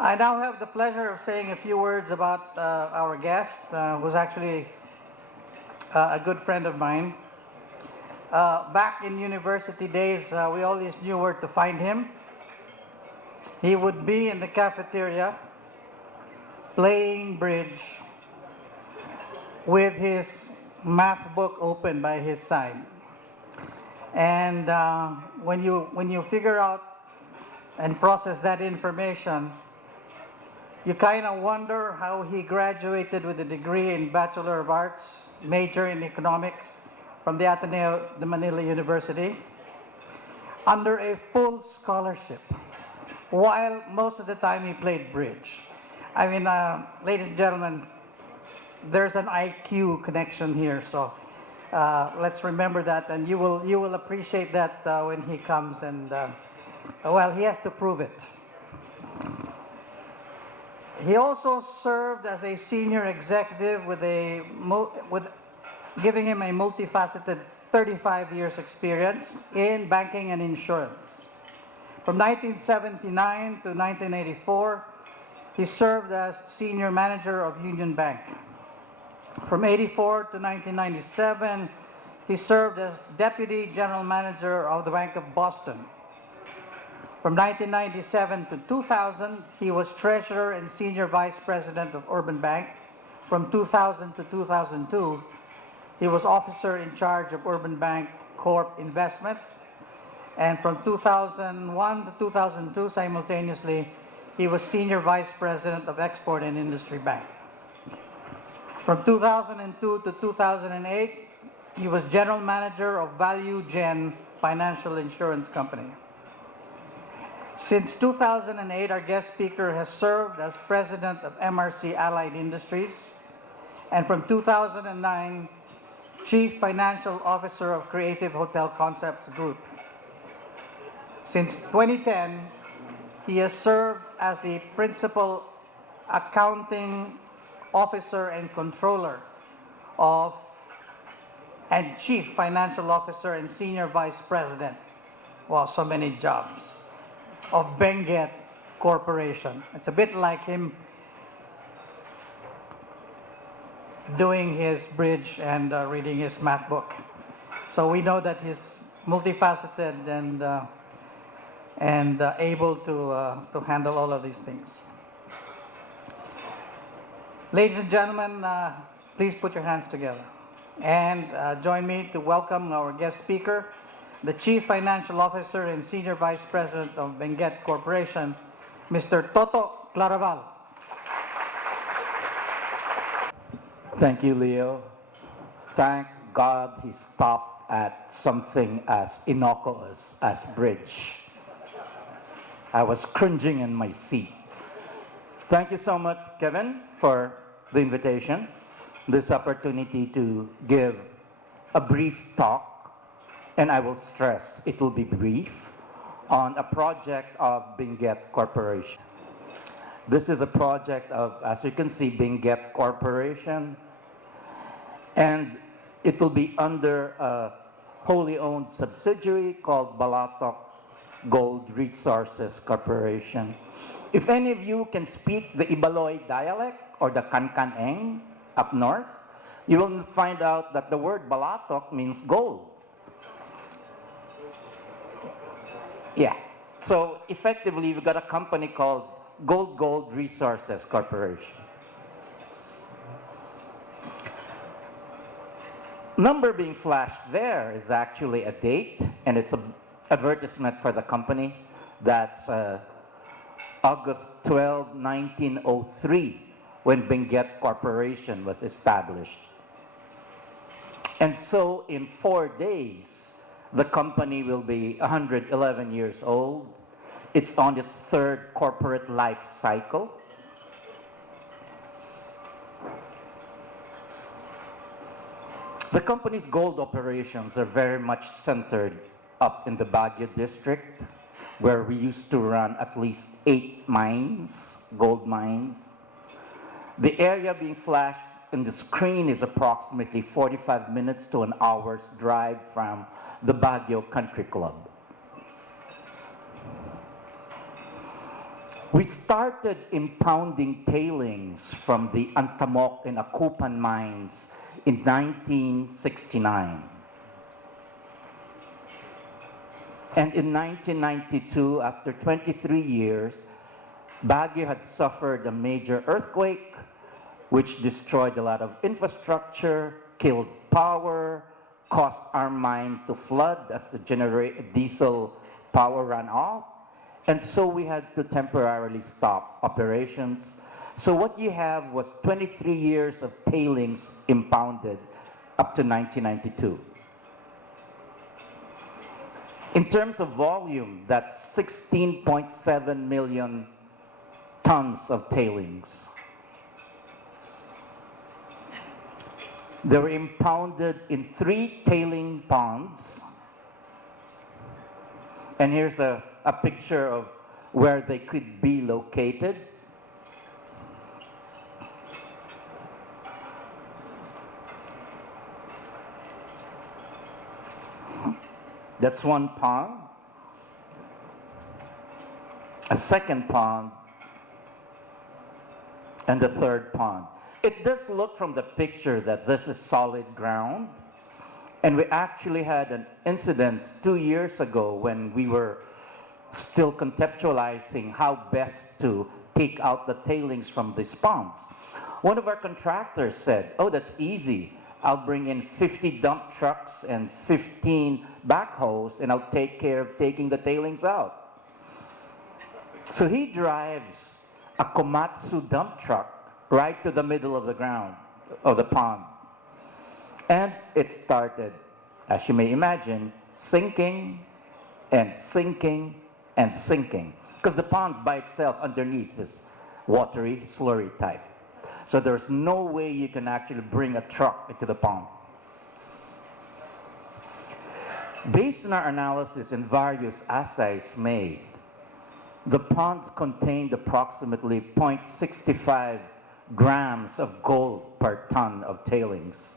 I now have the pleasure of saying a few words about our guest, who's actually a good friend of mine. Back in university days, we always knew where to find him. He would be in the cafeteria playing bridge with his math book open by his side. And when you figure out and process that information, you kind of wonder how he graduated with a degree in Bachelor of Arts, major in economics from the Ateneo de Manila University, under a full scholarship, while most of the time he played bridge. I mean, ladies and gentlemen, there's an IQ connection here, so let's remember that, and you will appreciate that when he comes, and well, he has to prove it. He also served as a senior executive with giving him a multifaceted 35 years experience in banking and insurance. From 1979 to 1984, he served as senior manager of Union Bank. From 84 to 1997, he served as deputy general manager of the Bank of Boston. From 1997 to 2000, he was treasurer and senior vice president of Urban Bank. From 2000 to 2002, he was officer in charge of Urban Bank Corp investments. And from 2001 to 2002, simultaneously, he was senior vice president of Export and Industry Bank. From 2002 to 2008, he was general manager of Value Gen Financial Insurance Company. Since 2008, our guest speaker has served as president of MRC Allied Industries, and from 2009, chief financial officer of Creative Hotel Concepts Group. Since 2010, he has served as the principal accounting officer and controller of, and chief financial officer and senior vice president, wow, so many jobs, of Benguet Corporation. It's a bit like him doing his bridge and reading his math book. So we know that he's multifaceted and able to handle all of these things. Ladies and gentlemen, please put your hands together and join me to welcome our guest speaker, the Chief Financial Officer and Senior Vice President of Benguet Corporation, Mr. Toto Claraval. Thank you, Leo. Thank God he stopped at something as innocuous as bridge. I was cringing in my seat. Thank you so much, Kevin, for the invitation, this opportunity to give a brief talk, and I will stress it will be brief, on a project of Benguet Corporation. This is a project of, as you can see, Benguet Corporation, and it will be under a wholly owned subsidiary called WorldResources Corporation. If any of you can speak the Ibaloy dialect or the Kankaneng up north, you will find out that the word Balatok means gold. Yeah, so effectively we've got a company called Gold Resources Corporation. Number being flashed there is actually a date, and it's an advertisement for the company. That's August 12, 1903, when Benguet Corporation was established. And so in 4 days, the company will be 111 years old. It's on its third corporate life cycle. The company's gold operations are very much centered up in the Baguio district, where we used to run at least 8 mines, gold mines. The area being flashed in the screen is approximately 45 minutes to an hour's drive from the Baguio Country Club. We started impounding tailings from the Antamok and Akupan mines in 1969. And in 1992, after 23 years, Baguio had suffered a major earthquake, which destroyed a lot of infrastructure, killed power, caused our mine to flood as the diesel power ran off. And so we had to temporarily stop operations. So what you have was 23 years of tailings impounded up to 1992. In terms of volume, that's 16.7 million tons of tailings. They were impounded in 3 tailing ponds. And here's a picture of where they could be located. That's one pond. A second pond. And a third pond. It does look from the picture that this is solid ground. And we actually had an incident 2 years ago when we were still conceptualizing how best to take out the tailings from these ponds. One of our contractors said, oh, that's easy. I'll bring in 50 dump trucks and 15 backhoes and I'll take care of taking the tailings out. So he drives a Komatsu dump truck right to the middle of the ground, of the pond. And it started, as you may imagine, sinking and sinking and sinking. Because the pond by itself underneath is watery, slurry type. So there's no way you can actually bring a truck into the pond. Based on our analysis and various assays made, the ponds contained approximately 0.65 grams of gold per ton of tailings.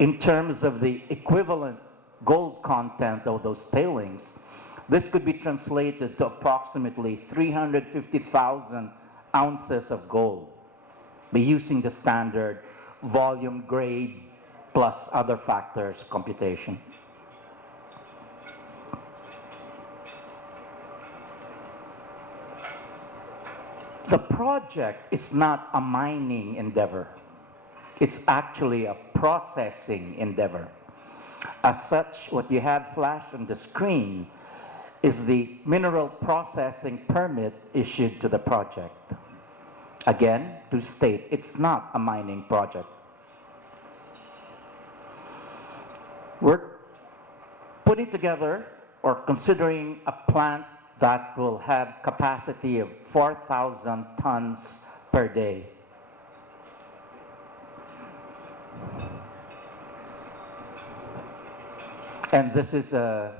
In terms of the equivalent gold content of those tailings, this could be translated to approximately 350,000 ounces of gold by using the standard volume grade plus other factors computation. The project is not a mining endeavor. It's actually a processing endeavor. As such, what you have flashed on the screen is the mineral processing permit issued to the project. Again, to state, it's not a mining project. We're putting together or considering a plant that will have capacity of 4,000 tons per day. And this is a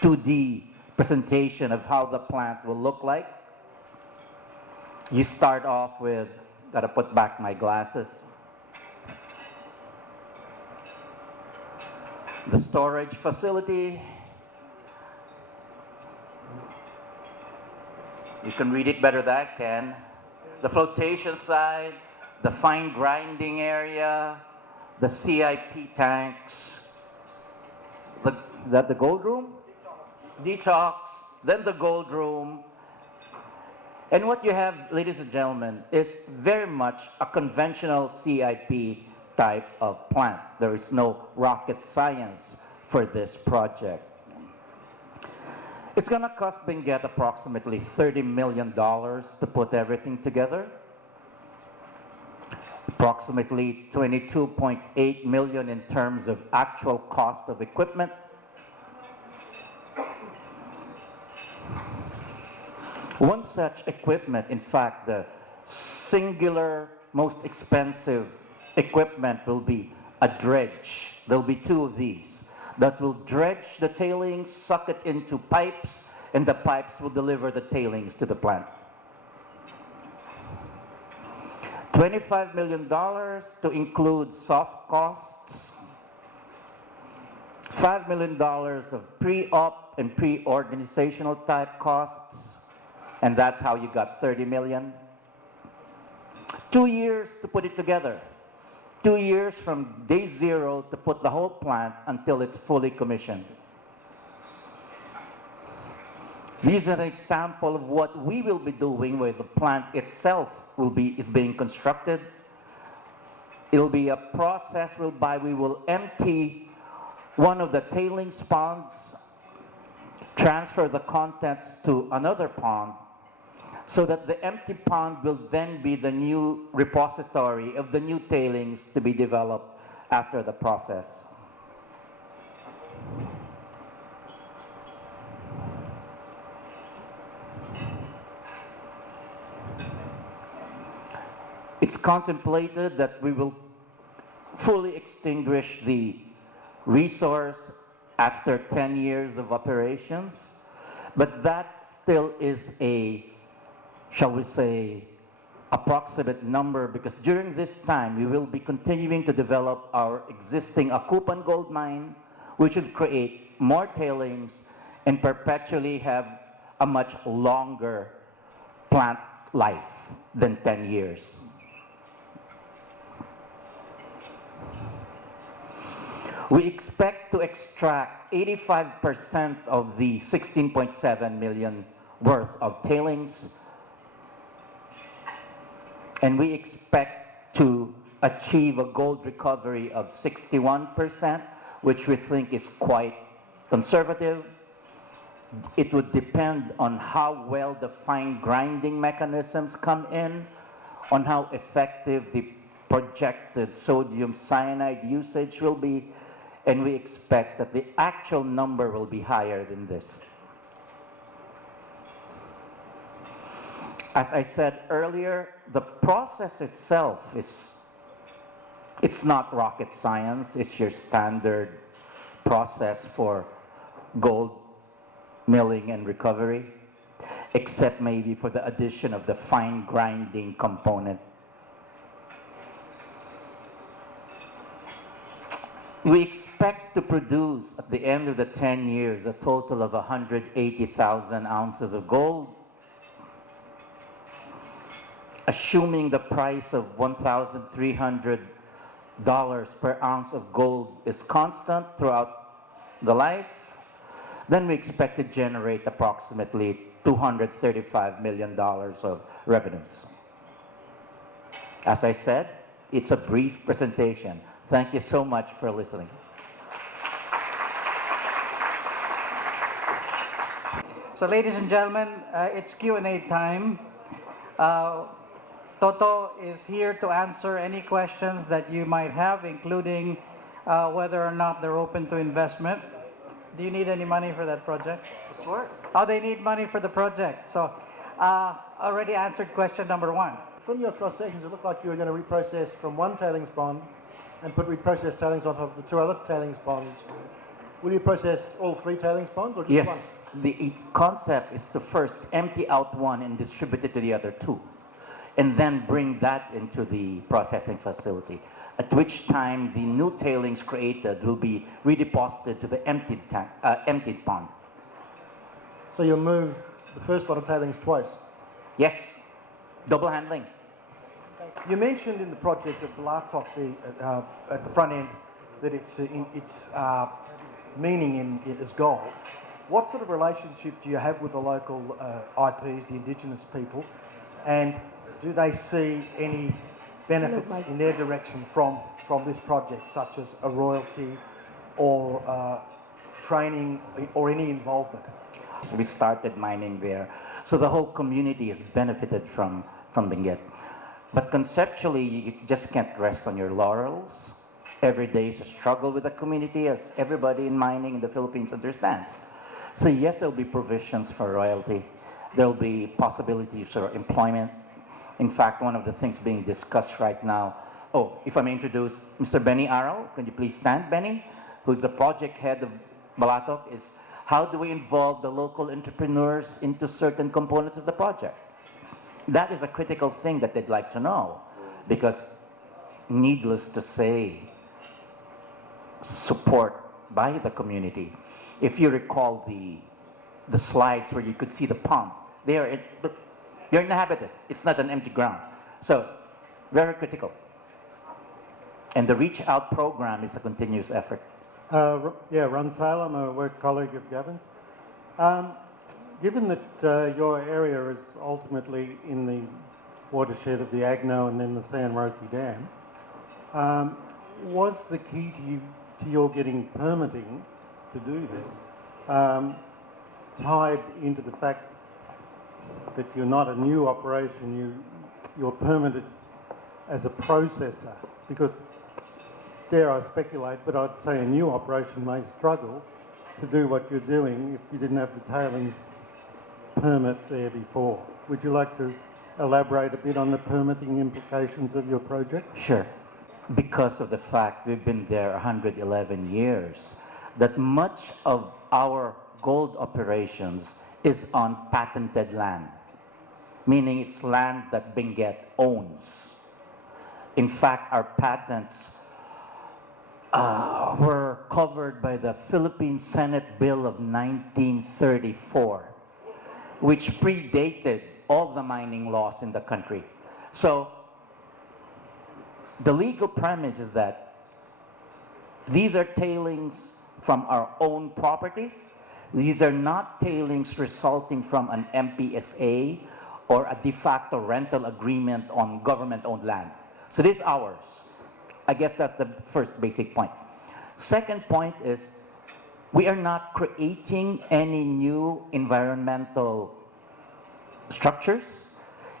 2D presentation of how the plant will look like. You start off with, gotta put back my glasses. The storage facility. You can read it better than I can. The flotation side, the fine grinding area, the CIP tanks, the gold room? Detox, then the gold room. And what you have, ladies and gentlemen, is very much a conventional CIP type of plant. There is no rocket science for this project. It's going to cost Benguet approximately $30 million to put everything together. Approximately $22.8 million in terms of actual cost of equipment. One such equipment, in fact, the singular most expensive equipment will be a dredge. There'll be 2 of these that will dredge the tailings, suck it into pipes, and the pipes will deliver the tailings to the plant. $25 million to include soft costs, $5 million of pre-op and pre-organizational type costs, and that's how you got 30 million. 2 years to put it together. 2 years from day zero to put the whole plant until it's fully commissioned. These are an example of what we will be doing where the plant itself is being constructed. It'll be a process whereby we will empty one of the tailings ponds, transfer the contents to another pond, so that the empty pond will then be the new repository of the new tailings to be developed after the process. It's contemplated that we will fully extinguish the resource after 10 years of operations, but that still is a, shall we say, approximate number, because during this time we will be continuing to develop our existing Akupan gold mine, which would create more tailings and perpetually have a much longer plant life than 10 years. We expect to extract 85% of the 16.7 million worth of tailings, and we expect to achieve a gold recovery of 61%, which we think is quite conservative. It would depend on how well the fine grinding mechanisms come in, on how effective the projected sodium cyanide usage will be, and we expect that the actual number will be higher than this. As I said earlier, the process itself it's not rocket science. It's your standard process for gold milling and recovery, except maybe for the addition of the fine grinding component. We expect to produce, at the end of the 10 years, a total of 180,000 ounces of gold, assuming the price of $1,300 per ounce of gold is constant throughout the life. Then we expect to generate approximately $235 million of revenues. As I said, it's a brief presentation. Thank you so much for listening. So ladies and gentlemen, it's Q&A time. Toto is here to answer any questions that you might have, including whether or not they're open to investment. Do you need any money for that project? Of course. Oh, they need money for the project. So already answered question number one. From your cross sections, it looked like you were going to reprocess from one tailings pond and put reprocessed tailings on top of the two other tailings ponds. Will you process all three tailings ponds or just one? Yes, the concept is to first empty out one and distribute it to the other two, and then bring that into the processing facility, at which time the new tailings created will be redeposited to the emptied pond. So you'll move the first lot of tailings twice? Yes, double handling. You mentioned in the project at Balatok at the front end that its meaning is gold. What sort of relationship do you have with the local IPs, the indigenous people, and do they see any benefits in their direction from this project, such as a royalty or training or any involvement? So we started mining there, so the whole community has benefited from Benguet. But conceptually, you just can't rest on your laurels. Every day is a struggle with the community, as everybody in mining in the Philippines understands. So yes, there'll be provisions for royalty. There'll be possibilities for employment. In fact, one of the things being discussed right now, if I may introduce Mr. Benny Arrow, can you please stand, Benny, who's the project head of Balatok, is how do we involve the local entrepreneurs into certain components of the project? That is a critical thing that they'd like to know, because needless to say, support by the community. If you recall the slides where you could see the pond, they're inhabited. It's not an empty ground. So, very critical. And the Reach Out program is a continuous effort. Ron Sale, I'm a work colleague of Gavin's. Given that your area is ultimately in the watershed of the Agno and then the San Roque Dam, was the key to your getting permitting to do this tied into the fact that you're not a new operation, you're permitted as a processor? Because, dare I speculate, but I'd say a new operation may struggle to do what you're doing if you didn't have the tailings permit there before. Would you like to elaborate a bit on the permitting implications of your project? Sure. Because of the fact we've been there 111 years, that much of our gold operations is on patented land, meaning it's land that Benguet owns. In fact, our patents were covered by the Philippine Senate Bill of 1934, which predated all the mining laws in the country. So, the legal premise is that these are tailings from our own property. These are not tailings resulting from an MPSA or a de facto rental agreement on government-owned land. So this is ours. I guess that's the first basic point. Second point is we are not creating any new environmental structures.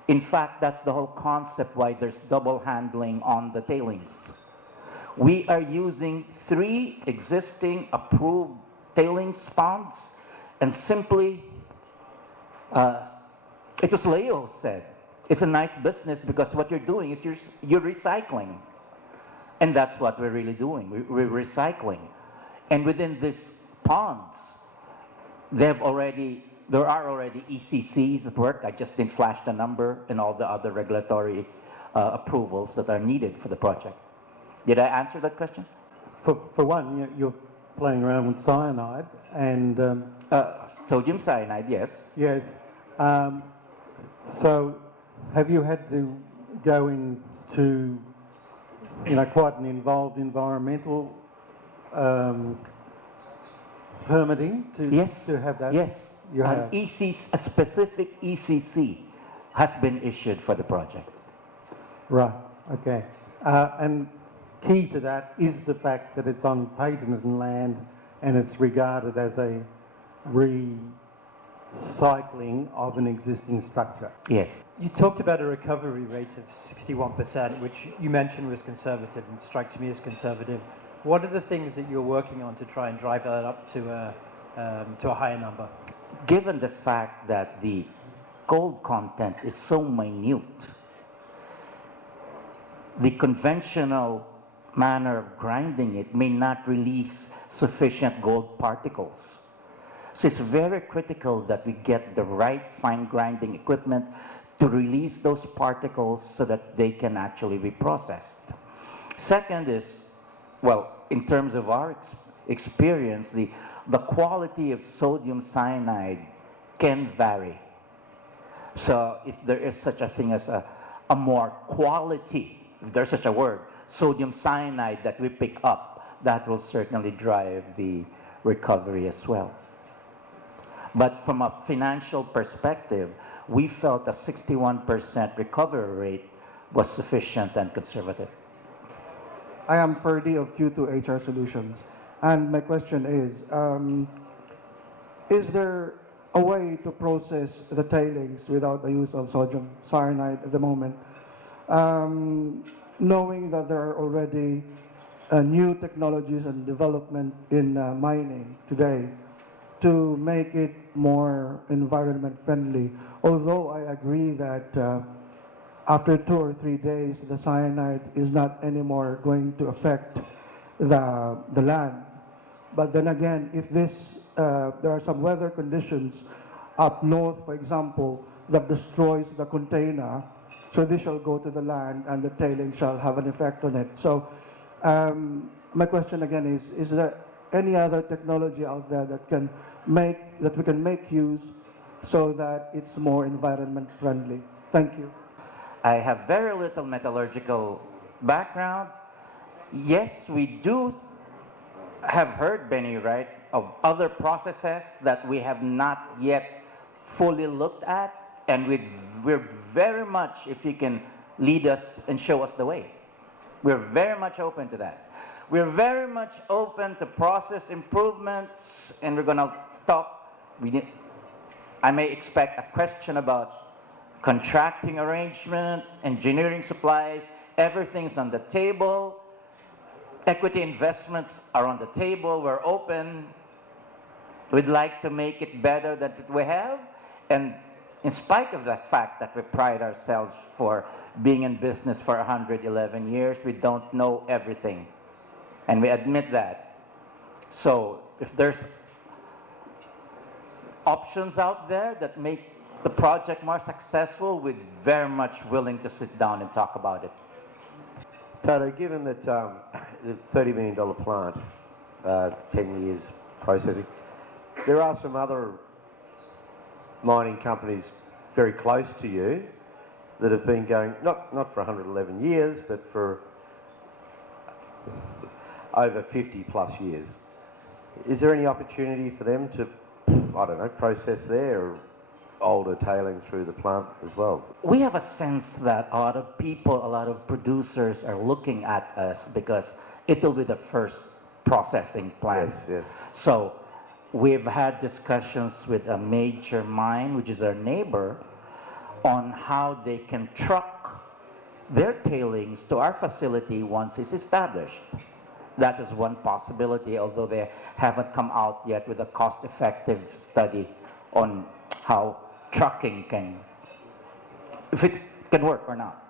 In fact, that's the whole concept why there's double handling on the tailings. We are using 3 existing approved tailings ponds, and simply, it was Leo said, it's a nice business because what you're doing is you're recycling. And that's what we're really doing. We're recycling. And within these ponds, there are already ECCs at work. I just didn't flash the number and all the other regulatory approvals that are needed for the project. Did I answer that question? For one, you're playing around with cyanide and... sodium cyanide, yes. Yes. So have you had to go into, quite an involved environmental permitting to have that? Yes. You have. A specific ECC has been issued for the project. Right, okay. And key to that is the fact that it's on patented land and it's regarded as a recycling of an existing structure. Yes. You talked about a recovery rate of 61%, which you mentioned was conservative and strikes me as conservative. What are the things that you're working on to try and drive that up to a higher number? Given the fact that the gold content is so minute, the conventional manner of grinding it may not release sufficient gold particles. So it's very critical that we get the right fine grinding equipment to release those particles so that they can actually be processed. Second is, well, in terms of our experience, the quality of sodium cyanide can vary. So if there is such a thing as a more quality, if there's such a word, sodium cyanide that we pick up, that will certainly drive the recovery as well. But from a financial perspective, we felt a 61% recovery rate was sufficient and conservative. I am Ferdy of Q2 HR Solutions. And my question is there a way to process the tailings without the use of sodium cyanide at the moment? Knowing that there are already new technologies and development in mining today to make it more environment friendly. Although I agree that after 2 or 3 days, the cyanide is not anymore going to affect the land. But then again, if there are some weather conditions up north, for example, that destroys the container, so this shall go to the land and the tailing shall have an effect on it. So my question again is there any other technology out there that we can make use so that it's more environment friendly. Thank you. I have very little metallurgical background. Yes, we do have heard, Benny, right, of other processes that we have not yet fully looked at, and we're very much, if you can lead us and show us the way. We're very much open to that. We're very much open to process improvements, and we're going to talk. I may expect a question about contracting arrangement, engineering supplies. Everything's on the table. Equity investments are on the table. We're open. We'd like to make it better than we have. And in spite of the fact that we pride ourselves for being in business for 111 years, we don't know everything. And we admit that. So if there's options out there that make the project more successful, we're very much willing to sit down and talk about it. Toto, given that the $30 million plant, 10 years processing, there are some other mining companies very close to you that have been going, not for 111 years, but for over 50 plus years. Is there any opportunity for them to, I don't know, process their older tailings through the plant as well? We have a sense that a lot of people, a lot of producers are looking at us because it will be the first processing plant. Yes, yes. So we've had discussions with a major mine, which is our neighbor, on how they can truck their tailings to our facility once it's established. That is one possibility, although they haven't come out yet with a cost-effective study on how trucking if it can work or not.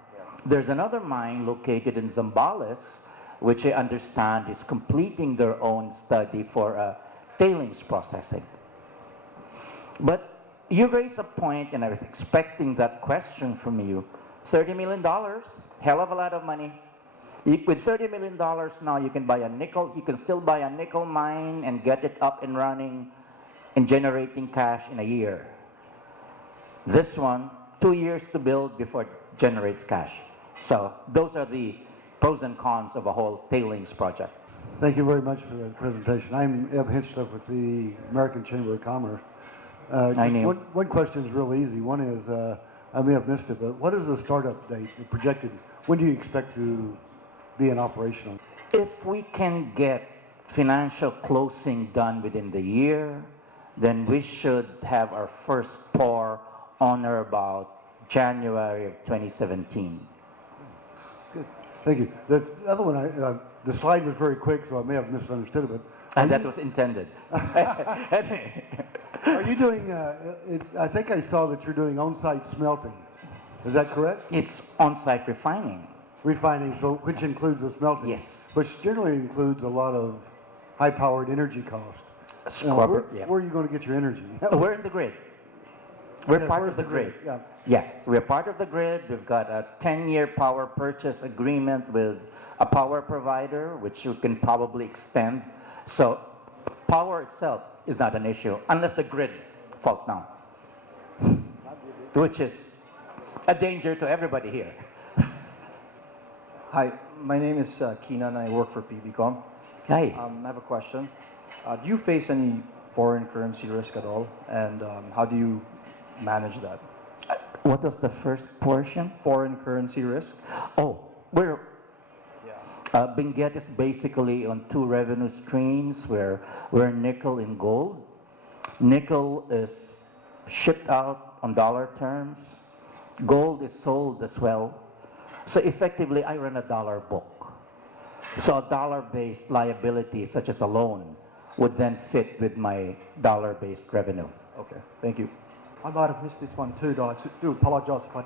There's another mine located in Zambales, which I understand is completing their own study for tailings processing. But you raise a point, and I was expecting that question from you. $30 million, hell of a lot of money. With $30 million now, you can buy a nickel, you can still buy a nickel mine and get it up and running and generating cash in a year. This one, 2 years to build before it generates cash. So those are the pros and cons of a whole tailings project. Thank you very much for that presentation. I'm Eb Hitchcliffe with the American Chamber of Commerce. One question is real easy. One is, I may have missed it, but what is the startup date projected? When do you expect to be in operation? If we can get financial closing done within the year, then we should have our first pour on or about January of 2017. Good. Thank you. The other one, the slide was very quick, so I may have misunderstood it, but... And that was intended. Are you doing, I think I saw that you're doing on-site smelting. Is that correct? It's on-site refining. Refining, so which includes the smelting? Yes. Which generally includes a lot of high-powered energy cost. Scrubber, where are you going to get your energy? We're in the grid. We're part of the grid. Yeah. Yeah, so we're part of the grid. We've got a 10-year power purchase agreement with a power provider, which you can probably extend. So power itself is not an issue, unless the grid falls down, which is a danger to everybody here. Hi, my name is Keenan. I work for PBCom. Hi. I have a question. Do you face any foreign currency risk at all? And how do you manage that? What was the first portion? Foreign currency risk? Oh, Benguet is basically on two revenue streams where we're nickel and gold. Nickel is shipped out on dollar terms. Gold is sold as well. So effectively, I run a dollar book. So a dollar-based liability, such as a loan, would then fit with my dollar-based revenue. Okay, thank you. I might have missed this one too, I do apologise if I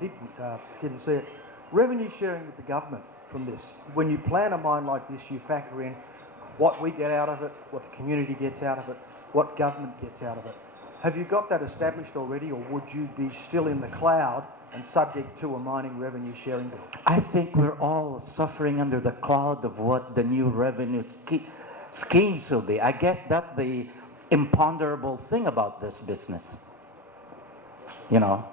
didn't see it. Revenue sharing with the government from this. When you plan a mine like this, you factor in what we get out of it, what the community gets out of it, what government gets out of it. Have you got that established already, or would you be still in the cloud and subject to a mining revenue sharing bill? I think we're all suffering under the cloud of what the new revenue schemes will be. I guess that's the imponderable thing about this business. You know,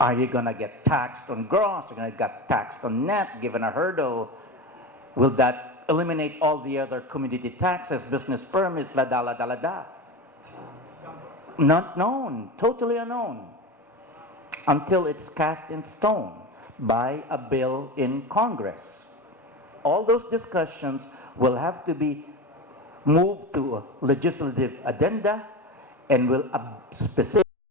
are you going to get taxed on gross? Are you going to get taxed on net, given a hurdle? Will that eliminate all the other community taxes, business permits, la da la da la da? Not known, totally unknown, until it's cast in stone by a bill in Congress. All those discussions will have to be moved to a legislative addenda and will specific